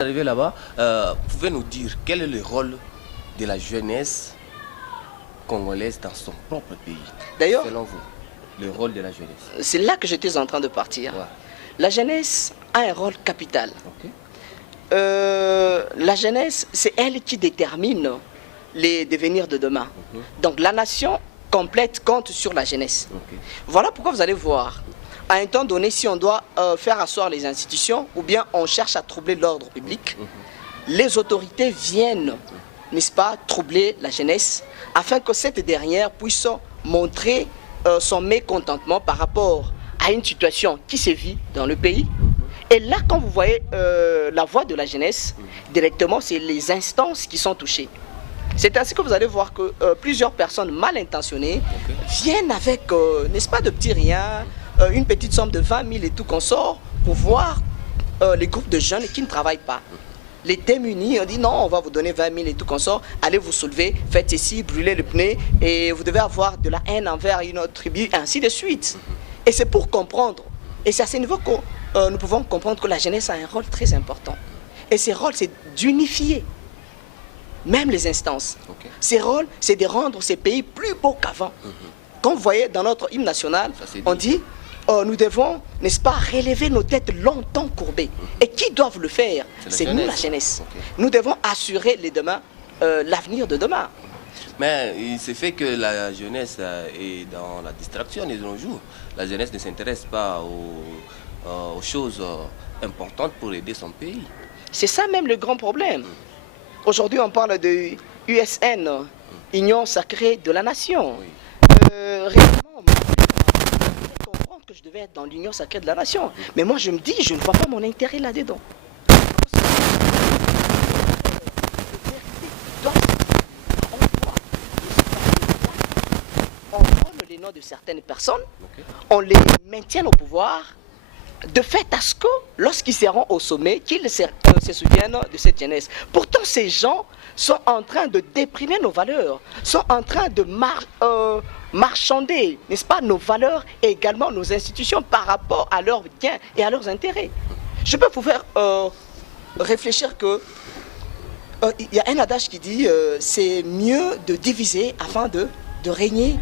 Arrivé là-bas, pouvez nous dire quel est le rôle de la jeunesse congolaise dans son propre pays? D'ailleurs, selon vous, le rôle de la jeunesse. c'est là que j'étais en train de partir. Ouais. La jeunesse a un rôle capital. Ok. La jeunesse, c'est elle qui détermine les devenirs de demain. Donc la nation complète compte sur la jeunesse. Ok. Voilà pourquoi vous allez voir, à un temps donné, si on doit faire asseoir les institutions ou bien on cherche à troubler l'ordre public, les autorités viennent, n'est-ce pas, troubler la jeunesse afin que cette dernière puisse montrer son mécontentement par rapport à une situation qui se vit dans le pays. Et là, quand vous voyez la voix de la jeunesse, directement, c'est les instances qui sont touchées. C'est ainsi que vous allez voir que plusieurs personnes mal intentionnées viennent avec, n'est-ce pas, de petits riens, une petite somme de 20 000 et tout qu'on sort pour voir les groupes de jeunes qui ne travaillent pas. Les démunis, on dit non, on va vous donner 20 000 et tout qu'on sort, allez vous soulever, faites ici, brûlez le pneu et vous devez avoir de la haine envers une autre tribu, ainsi de suite. Et c'est pour comprendre, et c'est à ce niveau que nous pouvons comprendre que la jeunesse a un rôle très important. Et ce rôle, c'est d'unifier même les instances. Ces rôles, c'est de rendre ces pays plus beaux qu'avant. Quand vous voyez dans notre hymne national, on dit nous devons, n'est-ce pas, relever nos têtes longtemps courbées. Et qui doivent le faire? C'est nous, la jeunesse. Nous devons assurer les demain, l'avenir de demain. Mais il se fait que la jeunesse est dans la distraction de nos jours. La jeunesse ne s'intéresse pas aux choses importantes pour aider son pays. C'est ça même le grand problème. Aujourd'hui, on parle de USN, Union sacrée de la nation. Réellement, on m'a fait comprendre que je devais être dans l'Union sacrée de la nation. Mais moi, je me dis, je ne vois pas mon intérêt là-dedans. On prend les noms de certaines personnes, on les maintient au pouvoir, de fait à ce que, lorsqu'ils seront au sommet, qu'ils se souviennent de cette jeunesse. Pourtant, ces gens sont en train de déprimer nos valeurs, sont en train de marchander, n'est-ce pas, nos valeurs et également nos institutions par rapport à leurs biens et à leurs intérêts. Je peux vous faire réfléchir que il y a un adage qui dit c'est mieux de diviser afin de régner